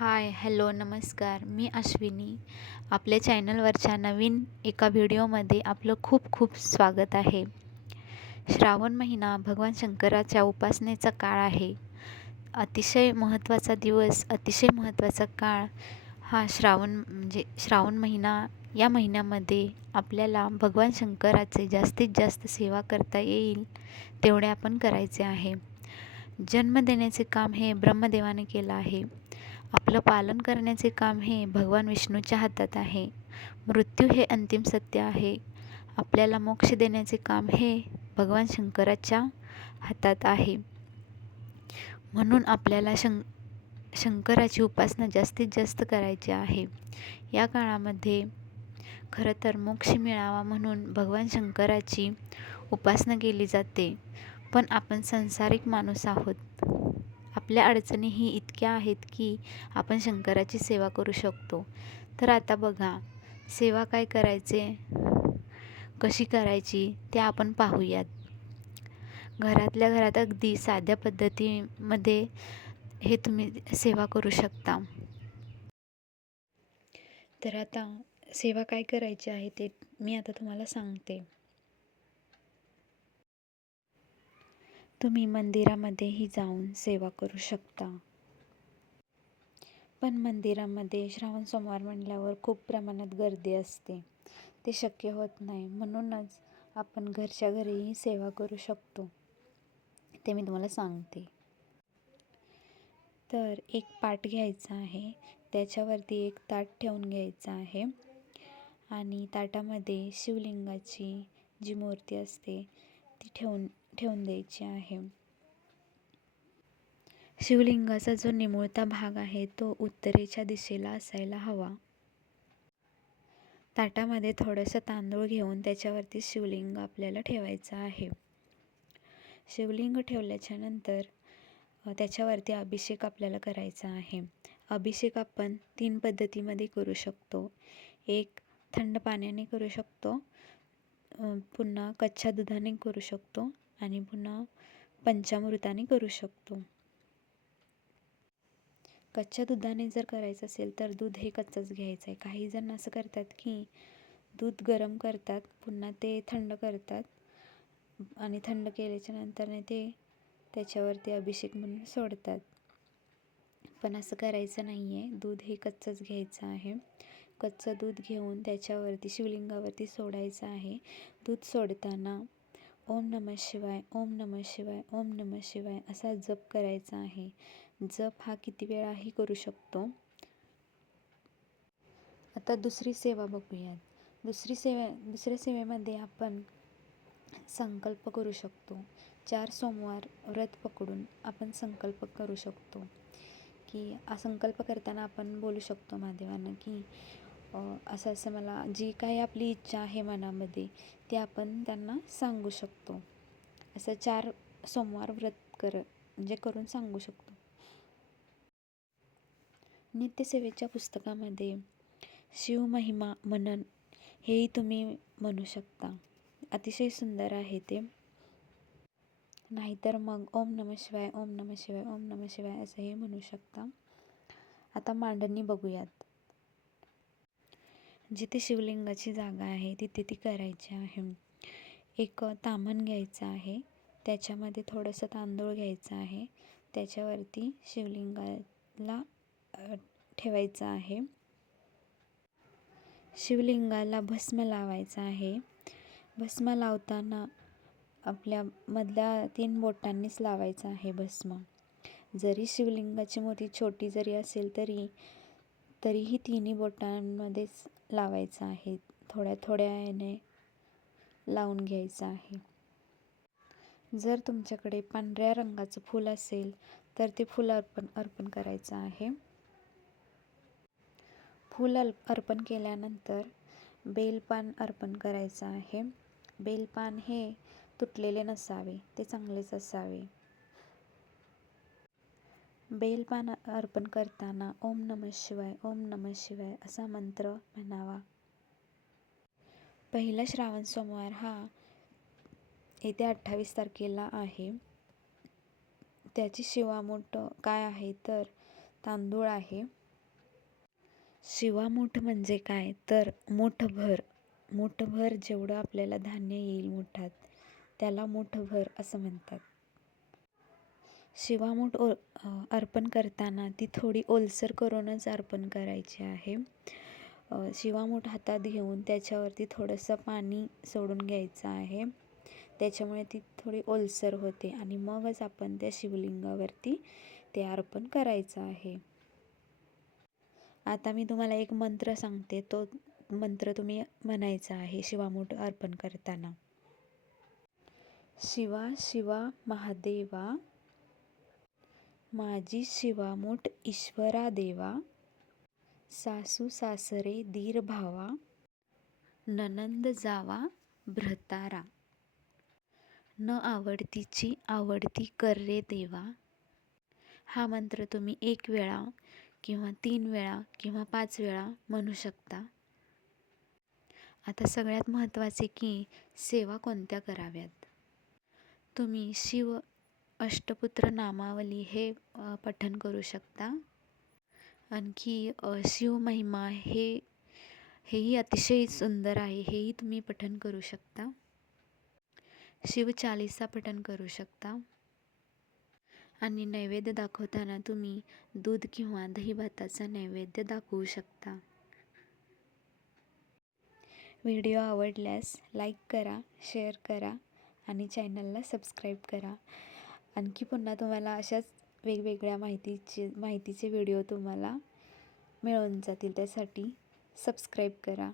Hi hello नमस्कार. मी अश्विनी. आपल्या चॅनलवरच्या नवीन एका व्हिडिओमध्ये आपलं खूप खूप स्वागत आहे. श्रावण महिना भगवान शंकराच्या उपासनेचा काळ आहे. अतिशय महत्त्वाचा दिवस अतिशय महत्त्वाचा काळ हा श्रावण म्हणजे श्रावण महिना या महिन्यामध्ये आपल्याला भगवान शंकराचे जास्तीत जास्त सेवा करता येईल तेवढे आपण करायचे आहे. जन्म देण्याचे काम हे ब्रह्मदेवाने केलं आहे. आपलं पालन करण्याचे काम हे भगवान विष्णूच्या हातात आहे. मृत्यू हे अंतिम सत्य आहे. आपल्याला मोक्ष देण्याचे काम हे भगवान शंकराच्या हातात आहे. म्हणून आपल्याला शं शंकराची उपासना जास्तीत जास्त करायची आहे. या काळामध्ये खरं तर मोक्ष मिळावा म्हणून भगवान शंकराची उपासना केली जाते. पण आपण संसारिक माणूस आहोत. आपल्या अडचणी ही इतक्या आहेत की आपण शंकराची सेवा करू शकतो. तर आता बघा सेवा काय करायचे? कशी करायची ते आपण पाहूयात. घरातल्या घरात अगदी साध्या पद्धतीमध्ये हे तुम्ही सेवा करू शकता. तर आता सेवा काय करायची आहे ते मी आता तुम्हाला सांगते. तुम्ही मंदिरामध्येही जाऊन सेवा करू शकता. पण मंदिरामध्ये श्रावण सोमवार म्हणल्यावर खूप प्रमाणात गर्दी असते. ते शक्य होत नाही. म्हणूनच आपण घरच्या घरीही सेवा करू शकतो. ते मी तुम्हाला सांगते. तर एक पाट घ्यायचा आहे. त्याच्यावरती एक ताट ठेवून घ्यायचं आहे. आणि ताटामध्ये शिवलिंगाची जी मूर्ती असते ती ठेवून ठेवून द्यायची आहे. शिवलिंगाचा जो निमुळता भाग आहे तो उत्तरेच्या दिशेला असायला हवा. ताटामध्ये थोडंसं तांदूळ घेऊन त्याच्यावरती शिवलिंग आपल्याला ठेवायचं आहे. शिवलिंग ठेवल्याच्या नंतर त्याच्यावरती अभिषेक आपल्याला करायचा आहे. अभिषेक आपण तीन पद्धतीमध्ये करू शकतो. एक थंड पाण्याने करू शकतो. पुन्हा कच्च्या दुधाने करू शकतो आणि पुन्हा पंचामृताने करू शकतो. कच्च्या दुधाने जर करायचं असेल तर दूध हे कच्चंच घ्यायचं आहे. काही जण असं करतात की दूध गरम करतात पुन्हा ते थंड करतात आणि थंड केल्याच्या नंतरने ते त्याच्यावरती अभिषेक म्हणून सोडतात. पण असं करायचं नाही आहे दूध हे कच्चंच घ्यायचं आहे. कच्चं दूध घेऊन त्याच्यावरती शिवलिंगावरती सोडायचं आहे. दूध सोडताना ओम नमः शिवाय ओम नमः शिवाय ओम नमः शिवाय असा जप करायचा आहे. जप हा किती वेळाही करू शकतो. आता दुसरी सेवा बघूयात. दुसरी सेवा दुसऱ्या सेवेमध्ये आपण संकल्प करू शकतो. चार सोमवार व्रत पकडून आपण संकल्प करू शकतो. की संकल्प करताना आपण बोलू शकतो महादेवांना की असं असं मला जी काही आपली इच्छा आहे मनामध्ये ती आपण त्यांना सांगू शकतो. असं चार सोमवार व्रत कर म्हणजे करून सांगू शकतो. नित्यसेवेच्या पुस्तकामध्ये शिवमहिमा मनन हेही तुम्ही म्हणू शकता. अतिशय सुंदर आहे ते. नाहीतर मग ओम नम शिवाय ओम नम शिवाय ओम नम शिवाय असंही म्हणू शकता. आता मांडणी बघूयात. जिथे शिवलिंगाची जागा आहे तिथे ती करायची आहे. एक तामण घ्यायचं आहे. त्याच्यामध्ये थोडंसं तांदूळ घ्यायचं आहे. त्याच्यावरती शिवलिंगाला ठेवायचं आहे. शिवलिंगाला भस्म लावायचं आहे. भस्म लावताना आपल्या मधल्या तीन बोटांनीच लावायचं आहे भस्म. जरी शिवलिंगाची मूर्ती छोटी जरी असेल तरी तरीही तिन्ही बोटांमध्येच लावायचं आहे. थोड्या थोड्या याने लावून घ्यायचं आहे. जर तुमच्याकडे पांढऱ्या रंगाचं फूल असेल तर ते फूल अर्पण अर्पण करायचं आहे. फूल अर्पण केल्यानंतर बेलपान अर्पण करायचं आहे. बेलपान हे तुटलेले नसावे ते चांगलेच असावे. बेलपान अर्पण करताना ओम नम शिवाय ओम नम शिवाय असा मंत्र म्हणावा. पहिला श्रावण सोमवार हा येत्या अठ्ठावीस तारखेला आहे. त्याची शिवामूठ काय आहे तर तांदूळ आहे. शिवामूठ म्हणजे काय? तर मुठभर मुठभर जेवढं आपल्याला धान्य येईल मुठात त्याला मुठभर असं म्हणतात. शिवामूठ ओ अर्पण करताना ती थोडी ओलसर करूनच अर्पण करायची आहे. शिवामूठ हातात घेऊन त्याच्यावरती थोडंसं पाणी सोडून घ्यायचं आहे. त्याच्यामुळे ती थोडी ओलसर होते आणि मगच आपण त्या शिवलिंगावरती ते अर्पण करायचं आहे. आता मी तुम्हाला एक मंत्र सांगते. तो मंत्र तुम्ही म्हणायचा आहे शिवामूठ अर्पण करताना. शिवा शिवा महादेवा माझी शिवामूठ ईश्वरा देवा सासू सासरे दीर भावा ननंद जावा भ्रतारा. न आवडतीची आवडती कर रे देवा. हा मंत्र तुम्ही एक वेळा किंवा तीन वेळा किंवा पाच वेळा म्हणू शकता. आता सगळ्यात महत्त्वाचे की सेवा कोणत्या कराव्यात? तुम्ही शिव अष्टपुत्र नामावली हे पठण करू शकता. आणखी शिवमहिमा हे हेही अतिशय सुंदर आहे हेही तुम्ही पठण करू शकता. शिवचालीसा पठण करू शकता. आणि नैवेद्य दाखवताना तुम्ही दूध किंवा दही भाताचा नैवेद्य दाखवू शकता. व्हिडिओ आवडल्यास लाईक करा शेअर करा आणि चॅनलला सबस्क्राईब करा. आणखी पुन्हा तुम्हाला अशाच वेगवेगळ्या माहितीचे माहितीचे व्हिडिओ तुम्हाला मिळून जातील. त्यासाठी सबस्क्राईब करा.